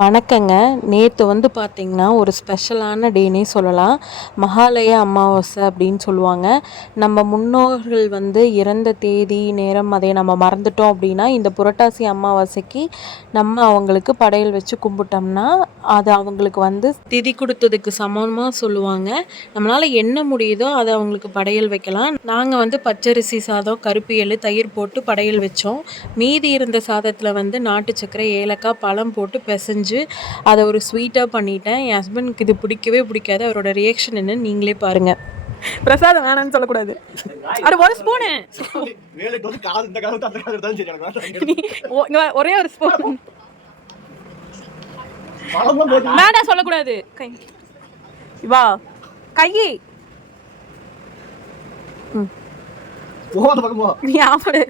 வணக்கங்க. நேத்து பார்த்தீங்கன்னா, ஒரு ஸ்பெஷலான டேன்னே சொல்லலாம். மகாலய அமாவாசை அப்படின்னு சொல்லுவாங்க. நம்ம முன்னோர்கள் இறந்த தேதி, நேரம் அதை நம்ம மறந்துட்டோம் அப்படின்னா, இந்த புரட்டாசி அமாவாசைக்கு நம்ம அவங்களுக்கு படையல் வச்சு கும்பிட்டோம்னா, அது அவங்களுக்கு திதி குடுத்ததுக்கு சமமா சொல்லுவாங்க. நம்மளால என்ன முடியுதோ அத அவங்களுக்கு படையல் வைக்கலாம். நாங்க பச்சரிசி சாதம், கருப்பு எள்ளு, தயிர் போட்டு படையல் வச்சோம். மீதி இருந்த சாதத்துல நாட்டு சர்க்கரை, ஏலக்காய், பழம் போட்டு பெசஞ்சு அதை ஒரு ஸ்வீட்டாக பண்ணிட்டேன். என் ஹஸ்பண்டுக்கு இது பிடிக்கவே பிடிக்காது. அவரோட ரியாக்ஷன் என்னன்னு நீங்களே பாருங்க. பிரசாதம் வேணான்னு சொல்லக்கூடாது. அது ஒரு ஸ்பூனு, ஒரே ஒரு ஸ்பூன் வேண்டாம் சொல்லக்கூடாது. வா கையி நீ ஆஃபடு.